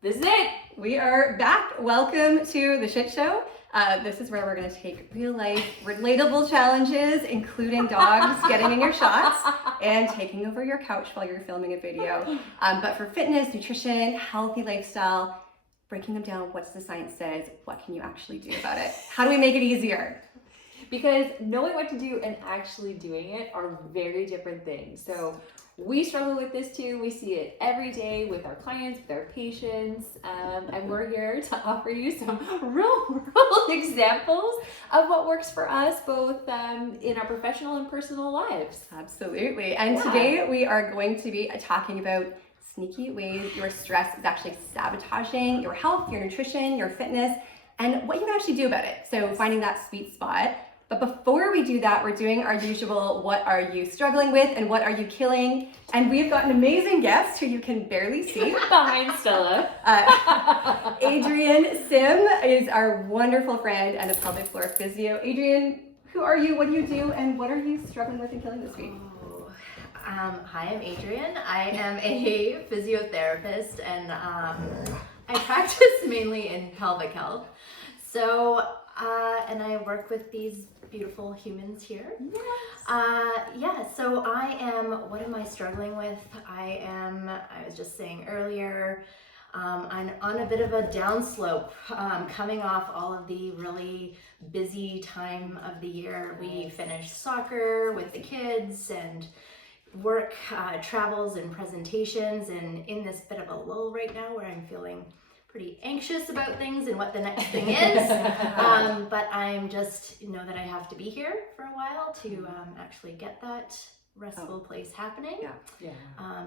This is it. We are back. Welcome to the shit show. This is where we're going to take real life, relatable challenges, including dogs getting in your shots and taking over your couch while you're filming a video. But for fitness, nutrition, healthy lifestyle, breaking them down. What's the science says? What can you actually do about it? How do we make it easier? Because knowing what to do and actually doing it are very different things. So we struggle with this too. We see it every day with our clients, with our patients, and we're here to offer you some real world examples of what works for us, both in our professional and personal lives. Absolutely. And today we are going to be talking about sneaky ways your stress is actually sabotaging your health, your nutrition, your fitness, and what you can actually do about it. So finding that sweet spot. But before we do that, we're doing our usual, what are you struggling with and what are you killing? And we've got an amazing guest who you can barely see. Behind Stella. Adrienne Sim is our wonderful friend and a pelvic floor physio. Adrienne, who are you, what do you do, and what are you struggling with and killing this week? Hi, I'm Adrienne. I am a physiotherapist and I practice mainly in pelvic health. So, and I work with these beautiful humans here. Yes. So what am I struggling with? I was just saying earlier, I'm on a bit of a downslope, coming off all of the really busy time of the year. We finished soccer with the kids and work, travels and presentations, and in this bit of a lull right now where I'm feeling pretty anxious about things and what the next thing is. But I'm just know that I have to be here for a while to actually get that restful place happening.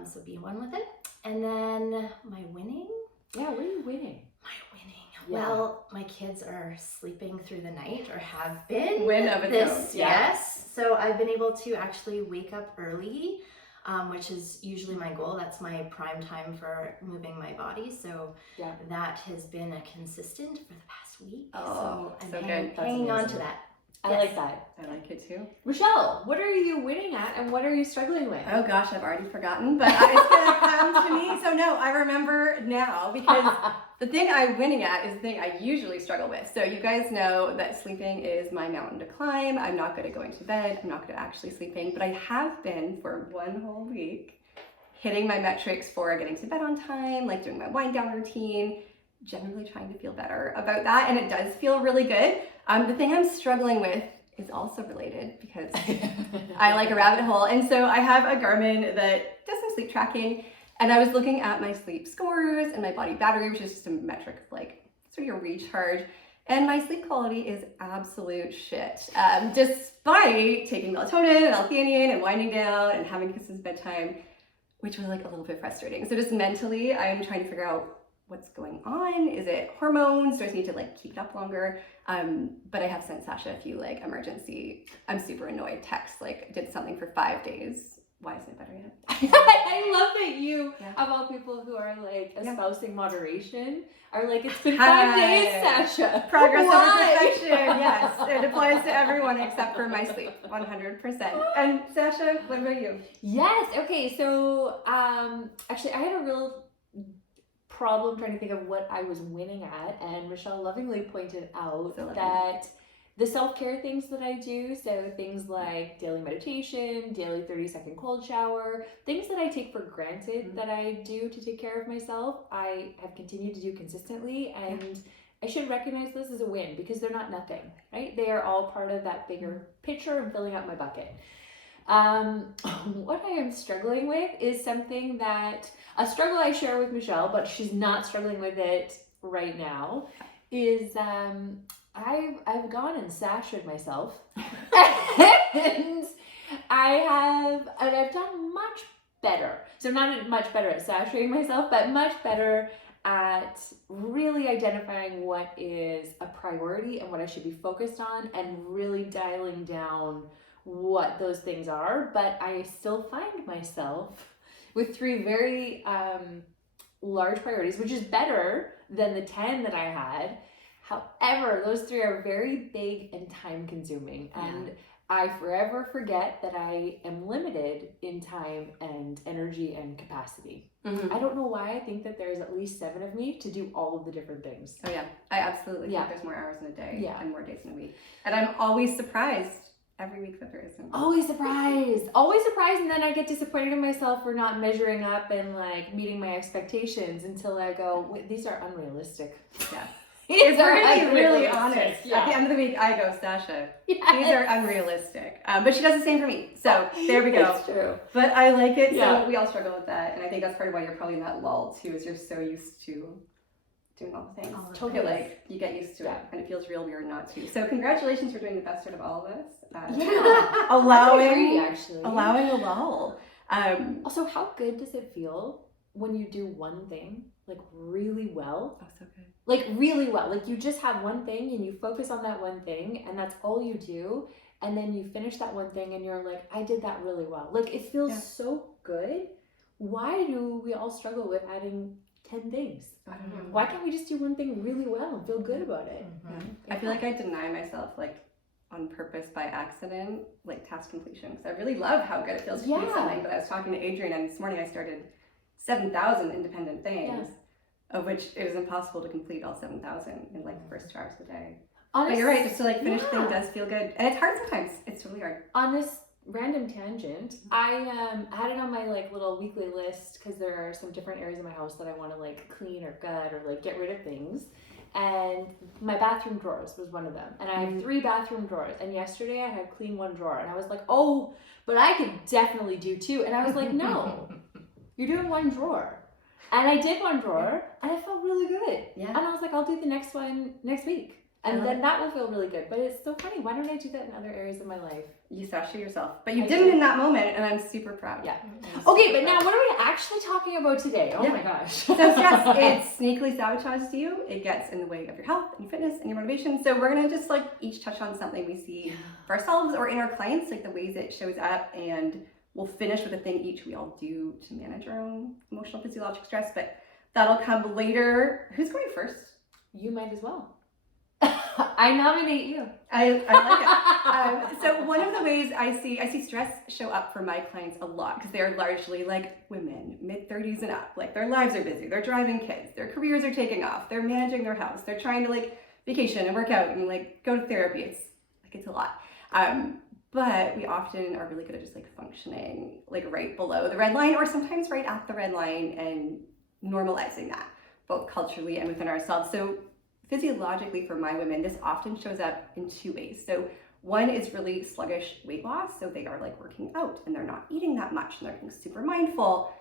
So be one with it. And then my winning. Yeah, what are you winning? My winning. Yeah. Well, my kids are sleeping through the night or have been. Win of its own. Yes. So I've been able to actually wake up early, which is usually my goal. That's my prime time for moving my body. So that has been a consistent for the past week. Oh, so I'm so hanging on to that. I like that. I like it too. Michelle, what are you winning at and what are you struggling with? Oh gosh, I've already forgotten, but it's gonna come to me. So no, I remember now because the thing I'm winning at is the thing I usually struggle with. So you guys know that sleeping is my mountain to climb. I'm not good at going to bed. I'm not good at actually sleeping, but I have been for one whole week hitting my metrics for getting to bed on time, like doing my wind down routine, generally trying to feel better about that. And it does feel really good. The thing I'm struggling with is also related because I like a rabbit hole. And so I have a Garmin that does some sleep tracking, and I was looking at my sleep scores and my body battery, which is just a metric of like sort of your recharge. And my sleep quality is absolute shit. Despite taking melatonin and L-theanine and winding down and having kisses bedtime, which was like a little bit frustrating. So just mentally, I'm trying to figure out what's going on. Is it hormones? Do I need to like keep it up longer? But I have sent Sasha a few like emergency, I'm super annoyed texts, like did something for 5 days. Why isn't it better yet? I love that you, of all people who are like espousing moderation, are like, it's been 5 days, Sasha. Progress over perfection, yes. It applies to everyone except for my sleep, 100%. And Sasha, what about you? Yes, okay, so actually I had a real problem trying to think of what I was winning at, and Michelle lovingly pointed out that the self-care things that I do, so things like daily meditation, daily 30-second cold shower, things that I take for granted that I do to take care of myself, I have continued to do consistently, and I should recognize this as a win because they're not nothing, right? They are all part of that bigger picture of filling up my bucket. What I am struggling with is something that, a struggle I share with Michelle, but she's not struggling with it right now, is I've gone and sasha'd myself and I've done much better. So not much better at sashaying myself, but much better at really identifying what is a priority and what I should be focused on and really dialing down what those things are. But I still find myself with 3 very large priorities, which is better than the 10 that I had. However, those 3 are very big and time consuming. And I forever forget that I am limited in time and energy and capacity. Mm-hmm. I don't know why I think that there's at least 7 of me to do all of the different things. Oh yeah, I absolutely think there's more hours in a day and more days in a week. And I'm always surprised every week that there isn't. Always surprised, and then I get disappointed in myself for not measuring up and like meeting my expectations until I go, wait, these are unrealistic. Yeah. If we're going to be really honest, at the end of the week, I go, Sasha, these are unrealistic. But she does the same for me. So there we go. That's true. But I like it. So we all struggle with that. And I think that's part of why you're probably in that lull too, is you're so used to doing all the things. Totally. I feel like you get used to it and it feels real weird not to. So congratulations for doing the best out of all of us. Allowing a lull. Also, how good does it feel when you do one thing like really well? Oh, so good. Like really well. Like you just have one thing and you focus on that one thing and that's all you do. And then you finish that one thing and you're like, I did that really well. Like it feels so good. Why do we all struggle with adding 10 things? I don't know. Why can't we just do one thing really well and feel good about it? I feel like I deny myself like on purpose by accident, like task completion. Because I really love how good it feels to do something. But I was talking to Adrienne and this morning I started 7,000 independent things, of which it was impossible to complete all 7,000 in like the first 2 hours of the day. But you're right, just to like finish thing does feel good. And it's hard sometimes. It's really hard. On this random tangent, I had it on my like little weekly list because there are some different areas of my house that I want to like clean or gut or like get rid of things. And my bathroom drawers was one of them. And I have 3 bathroom drawers. And yesterday I had cleaned 1 drawer. And I was like, oh, but I could definitely do 2. And I was like, no, you're doing 1 drawer. And I did 1 drawer and I felt really good. Yeah. And I was like, I'll do the next one next week. And then that will feel really good. But it's so funny. Why don't I do that in other areas of my life? You Sasha yourself. But you didn't in that moment, and I'm super proud. Yeah. Okay, but now what are we actually talking about today? Oh my gosh. So stress, it sneakily sabotages you. It gets in the way of your health and your fitness and your motivation. So we're going to just like each touch on something we see for ourselves or in our clients, like the ways it shows up. And we'll finish with a thing each we all do to manage our own emotional physiologic stress. But that'll come later. Who's going first? You might as well. I nominate you. I like it. So one of the ways I see stress show up for my clients a lot because they're largely like women, mid-30s and up. Like their lives are busy. They're driving kids. Their careers are taking off. They're managing their house. They're trying to like vacation and work out and like go to therapy. It's a lot. But we often are really good at just like functioning like right below the red line or sometimes right at the red line and normalizing that both culturally and within ourselves. So physiologically for my women, this often shows up in 2 ways. So one is really sluggish weight loss. So they are like working out and they're not eating that much and they're being super mindful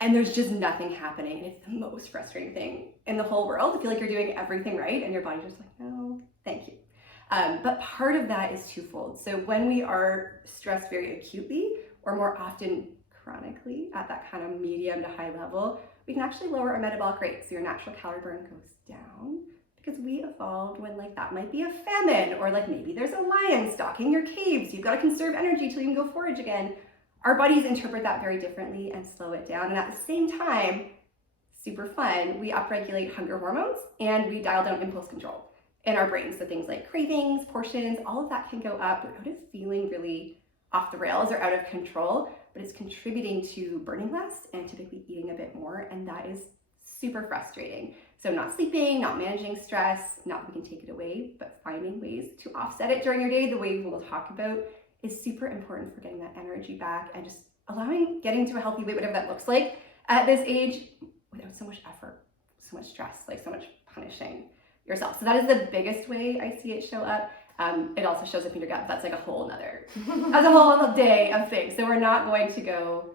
and there's just nothing happening. And it's the most frustrating thing in the whole world. I feel like you're doing everything right and your body's just like, no, thank you. But part of that is twofold. So when we are stressed very acutely or more often chronically at that kind of medium to high level, we can actually lower our metabolic rate. So your natural calorie burn goes down. Because we evolved when like that might be a famine or like maybe there's a lion stalking your caves. You've got to conserve energy till you can go forage again. Our bodies interpret that very differently and slow it down. And at the same time, super fun, we upregulate hunger hormones and we dial down impulse control in our brains. So things like cravings, portions, all of that can go up without it feeling really off the rails or out of control, but it's contributing to burning less and typically eating a bit more. And that is super frustrating. So not sleeping, not managing stress, not that we can take it away, but finding ways to offset it during your day, the way we'll talk about, is super important for getting that energy back and just getting to a healthy weight, whatever that looks like at this age, without so much effort, so much stress, like so much punishing yourself. So that is the biggest way I see it show up. It also shows up in your gut. That's like a whole other day of things. So we're not going to go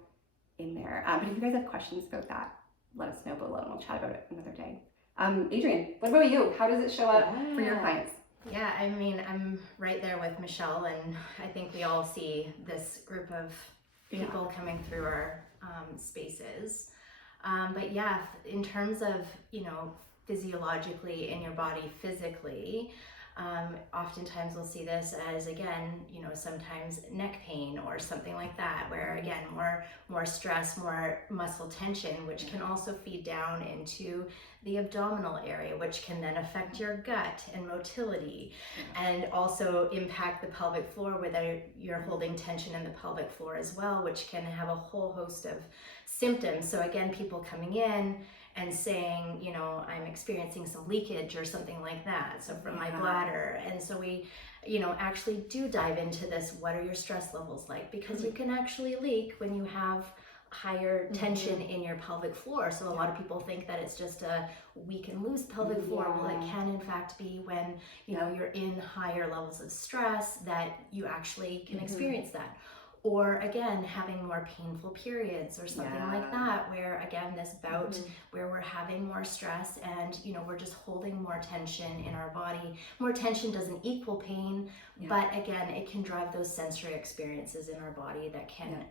in there. But if you guys have questions about that, let us know below and we'll chat about it another day. Adrienne, what about you? How does it show up for your clients? Yeah, I mean, I'm right there with Michelle, and I think we all see this group of people coming through our spaces. But yeah, in terms of, physiologically in your body physically, Oftentimes we'll see this as, again, you know, sometimes neck pain or something like that, where again, more stress, more muscle tension, which can also feed down into the abdominal area, which can then affect your gut and motility, and also impact the pelvic floor, whether you're holding tension in the pelvic floor as well, which can have a whole host of symptoms. So again, people coming in and saying, you know, I'm experiencing some leakage or something like that, so from my bladder. And so we, you know, actually do dive into this. What are your stress levels like? Because you can actually leak when you have higher tension in your pelvic floor. So a lot of people think that it's just a weak and loose pelvic floor. Well, it can in fact be when, you know, you're in higher levels of stress that you actually can experience that. Or again, having more painful periods or something like that, where again, this bout where we're having more stress and, you know, we're just holding more tension in our body. More tension doesn't equal pain, but again, it can drive those sensory experiences in our body that can,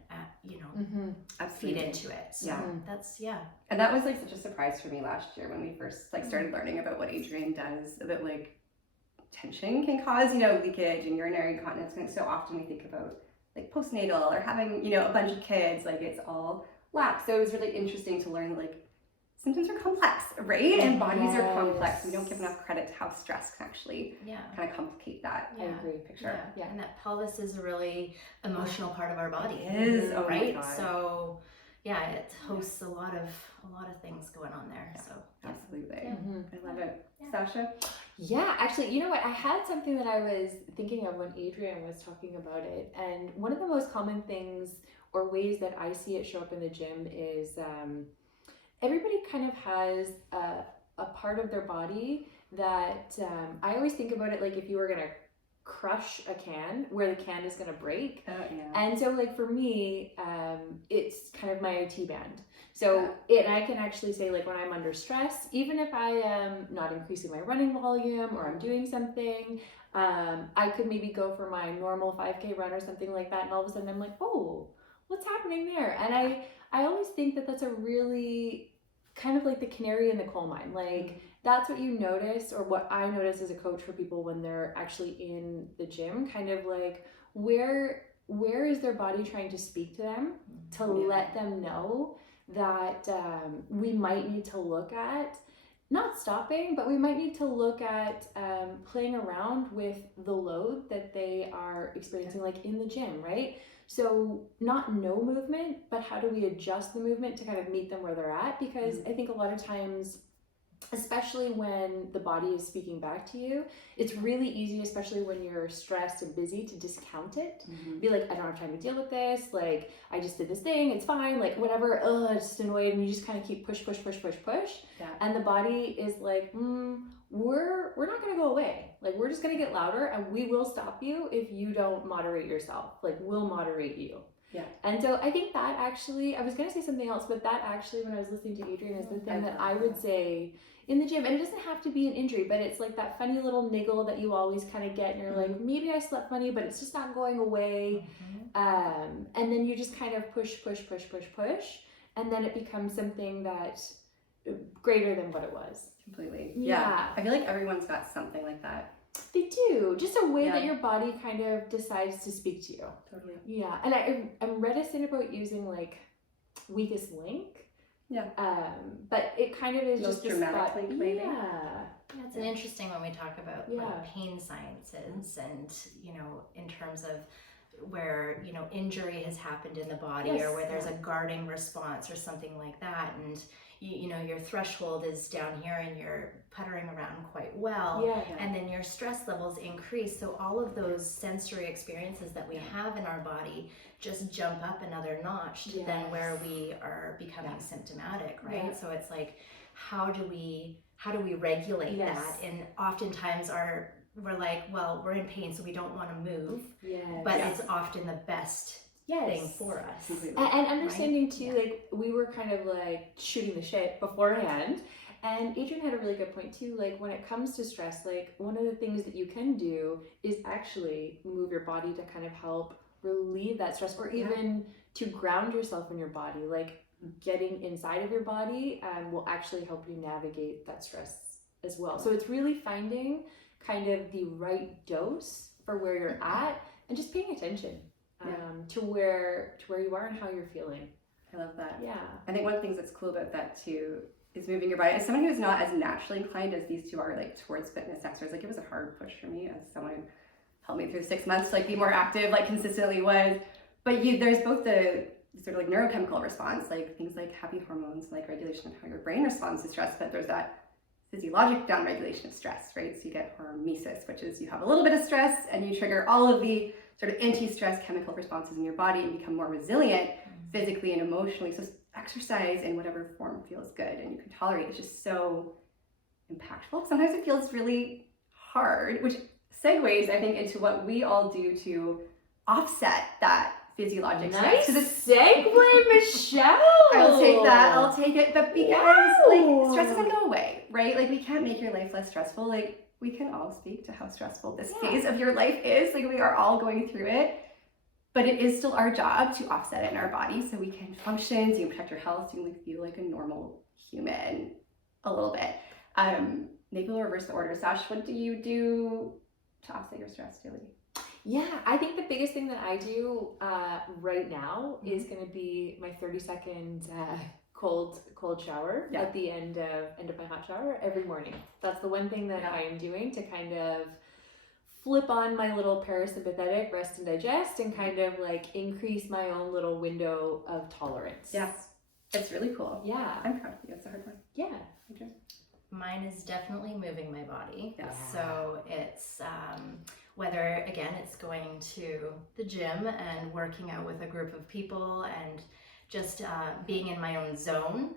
you know, feed into it. So that's, And that was like such a surprise for me last year when we first like started learning about what Adrienne does, about like tension can cause, you know, leakage and urinary incontinence. And so often we think about like postnatal or having, you know, a bunch of kids, like it's all lack. So it was really interesting to learn like symptoms are complex, right? And bodies are complex. We don't give enough credit to how stress can actually kind of complicate that. I agree. Picture. And that pelvis is a really emotional part of our body. It is, oh right? my God. So yeah, it hosts a lot of things going on there. So absolutely. I love it. Sasha? Yeah, actually, you know what? I had something that I was thinking of when Adrienne was talking about it. And one of the most common things or ways that I see it show up in the gym is everybody kind of has a part of their body that I always think about it like if you were going to crush a can, where the can is going to break. And so like for me, it's kind of my IT band. So I can actually say like when I'm under stress, even if I am not increasing my running volume or I'm doing something, I could maybe go for my normal 5K run or something like that. And all of a sudden I'm like, oh, what's happening there? And I always think that that's a really kind of like the canary in the coal mine. Like that's what you notice, or what I notice as a coach for people when they're actually in the gym, kind of like where is their body trying to speak to them to let them know that we might need to look at, not stopping, but we might need to look at playing around with the load that they are experiencing, like in the gym, right? So not no movement, but how do we adjust the movement to kind of meet them where they're at? Because I think a lot of times, especially when the body is speaking back to you, it's really easy, especially when you're stressed and busy, to discount it. Be like, I don't have time to deal with this. Like, I just did this thing. It's fine. Like, whatever. I'm just annoyed. And you just kind of keep push. And the body is like, we're not going to go away. Like, we're just going to get louder, and we will stop you if you don't moderate yourself. Like, we'll moderate you. And so I think that actually, I was going to say something else, but that actually, when I was listening to Adrienne, is the thing that I would say in the gym. And it doesn't have to be an injury, but it's like that funny little niggle that you always kind of get, and you're like, maybe I slept funny, but it's just not going away. And then you just kind of push. And then it becomes something that's greater than what it was. Completely. Yeah. I feel like everyone's got something like that. They do. Just a way that your body kind of decides to speak to you. Totally. Yeah. And I'm reticent about using like weakest link. But it kind of is most just a dramatic spot. link, maybe. It's an interesting when we talk about like pain sciences and, you know, in terms of where, you know, injury has happened in the body or where there's a guarding response or something like that, and you know, your threshold is down here and you're puttering around quite well, and then your stress levels increase, so all of those sensory experiences that we have in our body just jump up another notch than where we are becoming symptomatic, right? So it's like, how do we regulate that? And oftentimes we're like, well, we're in pain, so we don't want to move, but it's often the best thing for us. And understanding too, like we were kind of like shooting the shit beforehand, and Adrienne had a really good point too. Like when it comes to stress, like one of the things that you can do is actually move your body to kind of help relieve that stress, or even to ground yourself in your body. Like getting inside of your body will actually help you navigate that stress as well. So it's really finding kind of the right dose for where you're at and just paying attention to where you are and how you're feeling. I love that. Yeah. I think one of the things that's cool about that too is moving your body. As someone who's not as naturally inclined as these two are, like towards fitness exercise, like it was a hard push for me as someone who helped me through 6 months to like be more active, like consistently was. But there's both the sort of like neurochemical response, like things like happy hormones, like regulation of how your brain responds to stress, but there's that physiologic downregulation of stress, right? So you get hormesis, which is you have a little bit of stress and you trigger all of the sort of anti-stress chemical responses in your body and become more resilient physically and emotionally. So exercise in whatever form feels good and you can tolerate is just so impactful. Sometimes it feels really hard, which segues, I think, into what we all do to offset that physiologic nice stress. segue, Michelle. I'll take that. I'll take it. But because like stress doesn't go away, right? Like we can't make your life less stressful. Like we can all speak to how stressful this phase of your life is. Like we are all going through it. But it is still our job to offset it in our body so we can function, so you can protect your health, so you can like feel like a normal human a little bit. Maybe we'll reverse the order. Sash, what do you do to offset your stress daily? Yeah, I think the biggest thing that I do right now is going to be my 30-second cold shower at the end of my hot shower every morning. That's the one thing that I am doing to kind of flip on my little parasympathetic rest and digest and kind of like increase my own little window of tolerance. Yes, it's really cool. Yeah. I'm proud of you. It's a hard one. Yeah. Mine is definitely moving my body. Yeah. So it's whether, again, it's going to the gym and working out with a group of people and just being in my own zone,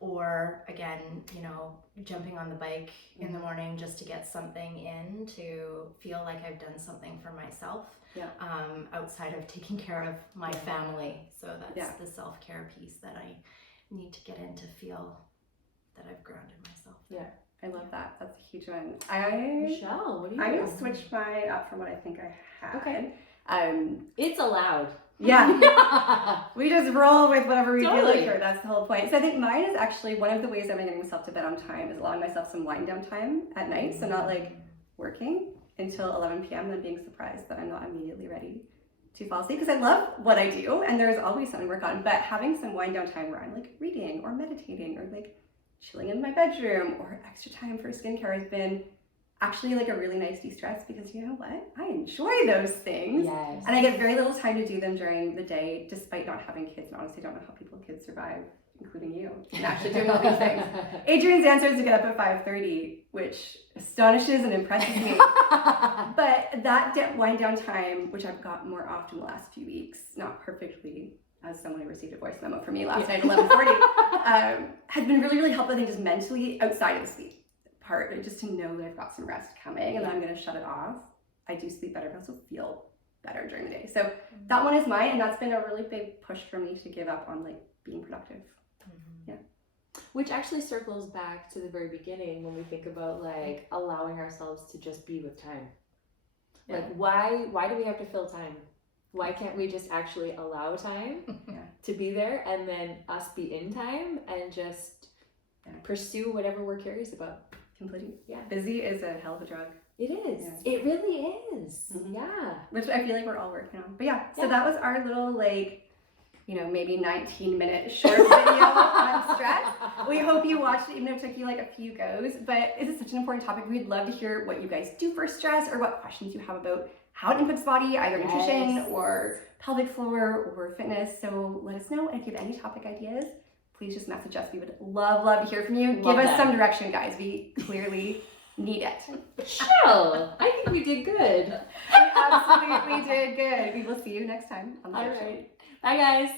or again, you know, jumping on the bike in the morning just to get something in to feel like I've done something for myself outside of taking care of my family. So that's the self-care piece that I need to get in to feel that I've grounded myself. Yeah, I love that. That's a huge one. Michelle, what do you I'm do? going to switch mine up from what I think I had. Okay. It's allowed. Yeah. We just roll with whatever we feel like Totally. here. That's the whole point. So I think mine is actually one of the ways I'm getting myself to bed on time is allowing myself some wind down time at night. So not like working until 11 p.m. and then being surprised that I'm not immediately ready to fall asleep, because I love what I do and there's always something to work on, but having some wind down time where I'm like reading or meditating or like chilling in my bedroom or extra time for skincare has been actually like a really nice de-stress, because you know what? I enjoy those things. Yes. And I get very little time to do them during the day, despite not having kids. And honestly, I don't know how people with kids survive, including you, and actually doing all these things. Adrienne's answer is to get up at 5:30, which astonishes and impresses me. But that wind down time, which I've got more often the last few weeks, not perfectly, as someone who received a voice memo from me last night at 11:40, has been really, really helpful, I think, just mentally outside of the sleep part, just to know that I've got some rest coming and then I'm going to shut it off. I do sleep better, but I also feel better during the day. So that one is mine, and that's been a really big push for me to give up on like being productive. Yeah. Which actually circles back to the very beginning when we think about like allowing ourselves to just be with time. Like why do we have to fill time? Why can't we just actually allow time to be there and then us be in time and just pursue whatever we're curious about? Completely. Yeah. Busy is a hell of a drug. It is. Yeah. It really is. Mm-hmm. Yeah. Which I feel like we're all working on. But so that was our little like, you know, maybe 19-minute short video on stress. We hope you watched it, even if it took you like a few goes. But it is such an important topic. We'd love to hear what you guys do for stress or what questions you have about how it impacts body, either nutrition or pelvic floor or fitness. So let us know. And if you have any topic ideas, please just message us. We would love to hear from you. Give us some direction, guys. We clearly need it. Michelle, I think we did good. We absolutely did good. We will see you next time on the show. All right. Bye, guys.